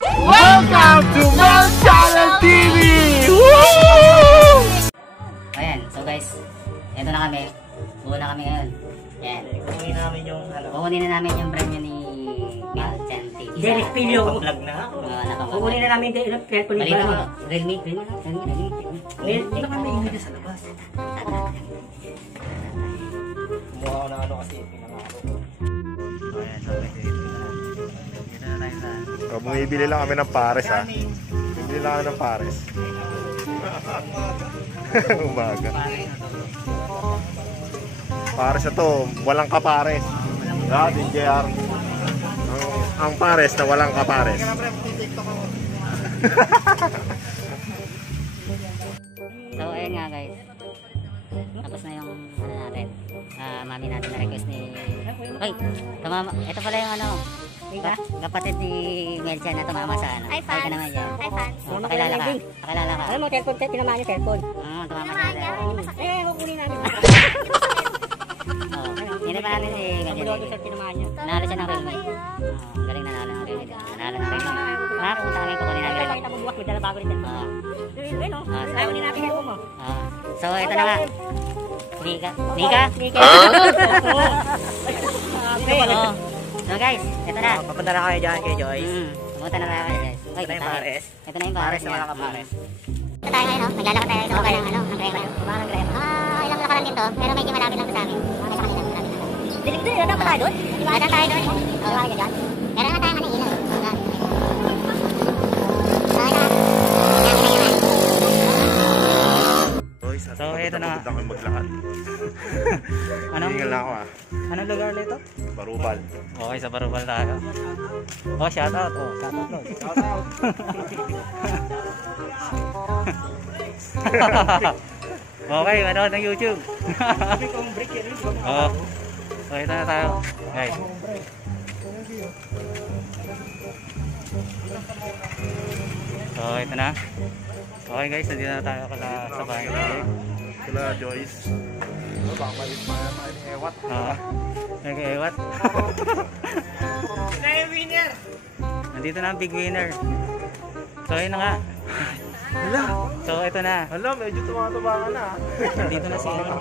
Welcome to Mel Channel TV! Woo! Ayan, so guys, eto na kami. Buo na kami ngayon. Ayan. Kukunin namin yung ano. Kukunin na namin yung brand nyo ni Mel Channel TV. Derek Pilio. Vlog na. Kukunin na namin yung telephone ni Balita mo. Bala. Realme. Hindi na kami ingay sa labas. Kumuha ko na ano kasi pinangako ko. Ayan, so guys, dito na tayo sa... So, bumibili lang kami ng pares ha. Bumibili lang kami ng pares. Umaga. Pares na to, walang kapares. Din JR. Ang pares na walang kapares. So ayun nga guys. Tapos na yung ano natin. Mami natin na request ni... Ay! Tumama. Ito pala yung ano. Kapatid ni Melchan na tumama sa ano. Hi, Hi ka fans. naman dyan. Hi, fans. Pakilala ka. Pakilala ka. Alam mo, telephone, tinamaan yung telephone. Oo, tumama Tinamaan niya. sa Kukunin namin. hindi pa natin si Bulodo Ganyan. siya, tinamaan niya. Nanalo siya ng Realme. Galing nanalo ng Realme. Nanalo ng Realme. Makapunta kami kukunin ng Realme. Nakita mo buwak, may dala bago rin dyan. Ayun o, kunin natin yung mo. So ito na nga. Mika? Mika? Oo. So guys, ito na. Papunta na kayo dyan kay Joyce. Pumunta na tayo guys. Ay, Ito na yung pares. Ito na yung pares. Pares na wala ka pares. Ito tayo ngayon, no? Naglalakad tayo sa baba ng ano, ng Grema. Baba ng Grema. Ilang lakaran dito, pero medyo malapit lang sa amin. Sa kanila, malapit lang. Dilig doon, dapat tayo doon? Dapat tayo doon. Diba ka dyan? Meron na tayong ano, ilaw. So, ito na. Pagod kami maglakad. Anong Tingin lang ako ha. Anong lugar nito? Barubal. Okay, sa Barubal tayo. Oh, shout out. Oh, shout out. Shout out. Okay, manood ng YouTube. Sabi kong break yan. Oo. So, ito na tayo. Guys. So, ito na. Okay guys, nandito na tayo sa bahay. Sila Joyce. Ano ba? May ewat. Nag-ewat. Na yung winner! Nandito na ang big winner. So, ayun na nga. Hala. So, ito na. Hala, medyo tumatabangan na. Nandito na si ano.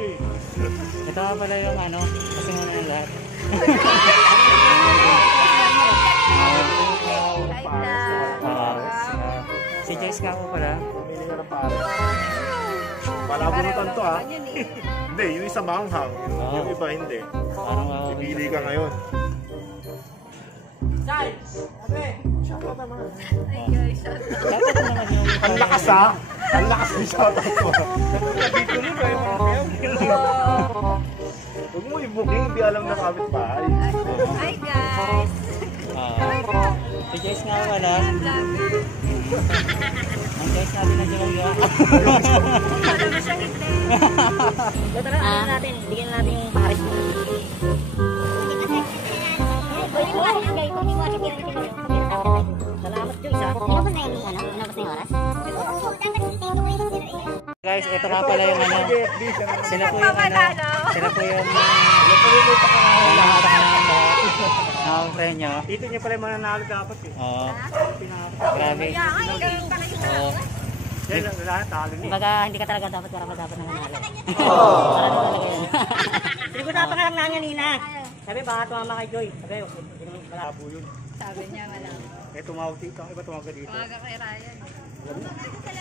Ito nga pala yung ano. Kasi nga yung lahat. Si Joyce nga po pala. Pamili ka ng pares. Palabunutan to ha. Hindi, yung isa manghang. Yung iba hindi. Parang Pipili ka ngayon. Guys! Sabi! Shoutout naman. dapat naman yung... Ang lakas ha. Ang lakas ng shoutout mo. Dito rin kayo. Huwag mo i-booking, hindi alam ng kapitbahay. Hi, guys. Si Joyce nga pala. Ang Joyce natin na Joyce. Wala na siyang itle. Ito na, ano natin? Bigyan natin yung pares mo. Salamat Joyce ha. Inubos na yung ano? Inubos na yung oras? Guys, ito nga pala yung ano. Sila po yung ano. Sila po yung... Ang premyo. Dito niya pala yung mananalo dapat eh. Oo. Grabe. Oo. Yan, lahat talo niya. Kumbaga, hindi ka talaga dapat dapat na manalo. Parang talaga yan. Pinag-usapan ka lang na niya nina. Sabi baka tumama kay Joy. Sabi, malabo yun. Sabi niya, malabo. Eh tumawag dito. Iba tumawag ka dito. Umaga kay Ryan.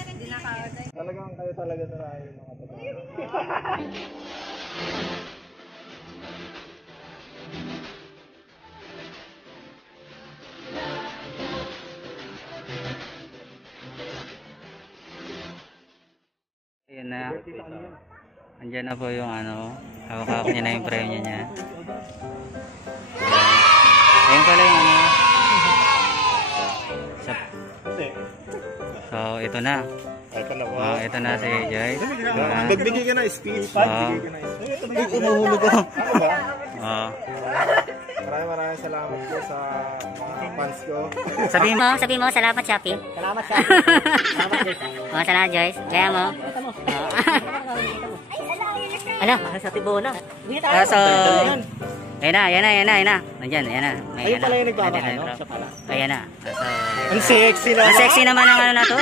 Hindi nakakatay. Talagang kayo talaga na rin mga taga. Ayan na. Andyan na po yung ano. Hawak-hawak niya na yung premyo niya. Ayan pala yung ano. So, ito na. Ito na po. Ito na si Joyce. Magbigay ka na speech. Magbigay ka na speech. Umuhulog ako. Ano ba? Oo. Maraming salamat po sa mga fans ko. Sabi mo, salamat Shopee. Salamat siya. Salamat Joyce. Oh, salamat Joyce. Gaya mo. Ala, sa Tibona. So, Ayan na, ayan na, ayan na, ayan na. Nandyan, ayan na. May Ayun pala yung ano, nagbabaka, nandyan no? na, Siya pala. ayan na. Ang sexy naman. Ang sexy naman ang ano na to.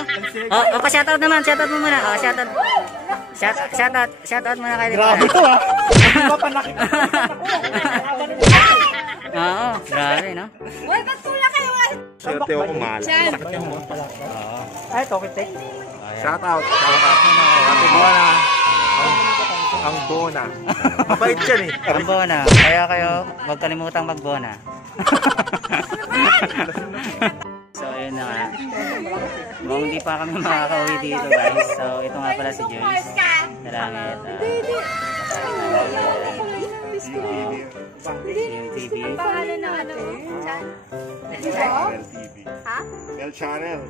Oh, pa-shoutout naman. Shoutout mo muna. Oh, shoutout. Shoutout muna kayo. Grabe to ah. Hindi ba pa nakita? Oo, grabe, no? Uy, ba't kulang kayo? Swerte ako mahal. Chan! Ay, tokit eh. Shout out. Shout out mo na. Ate Bona. Ang Bona. Mabait yan eh. Ang bona. Kaya kayo, huwag kalimutang magbona. So, ayun na nga. Kung hindi pa kami makakauwi dito, guys. So, ito nga pala si Joyce. Salangit. Yung TV. Pangalan ng ano? Chan? Ha? Mel Channel.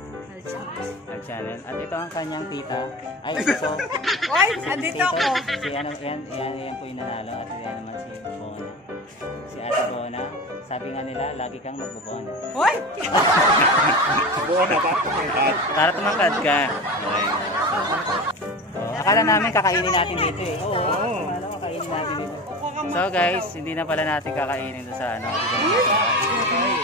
Channel. At ito ang kanyang tita. Ay, so, Uy, andito ako. si ano, yan po yung nanalo. At yan naman si Bona. Si Ate Bona. Sabi nga nila, lagi kang magbubona. Uy! Bona ba? Para tumangkad ka. Okay. So, akala namin kakainin natin dito eh. Oo. Akala ko kakainin natin dito. So guys, hindi na pala natin kakainin doon sa ano.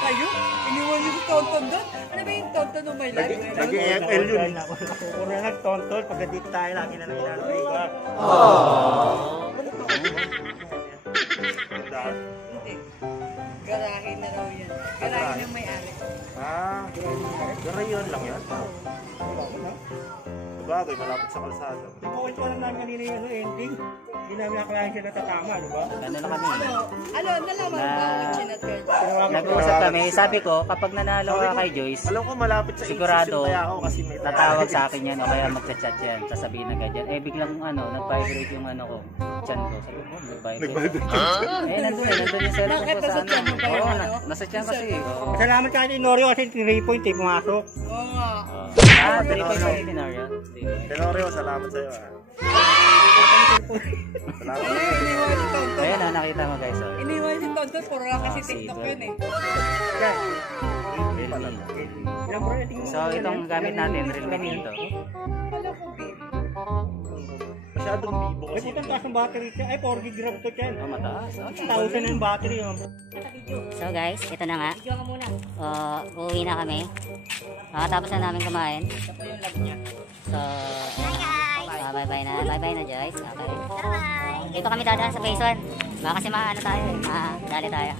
Kayo? Iniwan niyo si Tonton doon? Ano ba yung Tonton ng may life? Nag-EFL yun. Puro na nagtontol. Pag dito tayo, lagi na nangyayari. Garahe na raw yan. Garahe ng may-ari. Ah, garayon lang yan. Bagay, malapit sa kalsada. Ipukit ko lang namin kanina yung ano, ending. Hindi namin akalain siya natatama, di ba? Ano lang kami. Ano, nalaman ba ang chinat girl? Nag-uusap kami. Sabi ko, kapag nanalo ka kay Joyce, Alam ko malapit sa sigurado, kaya ako kasi may tatawag sa akin yan o kaya magchat-chat yan. Sasabihin na ganyan. Eh, biglang ano, nag-vibrate yung ano ko. Chan ko. Sabi ko, nag-vibrate. Eh, nandun yung cellphone ko sa ano. Oo, nasa chan kasi. Oo. Salamat ka kay Norio kasi 3 point eh, pumasok. Oo nga. Ah, 3 points sa Tenorio. Tenorio, salamat sa'yo ah. Salamat. Iniwan si Tonton. Ayan na, nakita mo guys. Oh. Iniwan si Tonton. Puro lang kasi TikTok yun eh. Yan. Realme. Ilang bro, tingin mo. So, itong gamit natin, Realme din to. Wala ko, baby. Masyadong bibo Ay, kasi. putang taas ng battery siya. Ay, 4 gig RAM to yan. Oh, mataas. 1,000 na yung battery. Oh. So guys, ito na nga. Uuwi na kami. Tapos na namin kumain. Ito po yung love niya. So, bye-bye na. Bye-bye na, Joyce. Okay. Dito kami dadaan sa phase 1. Baka kasi maano tayo eh. Dali tayo.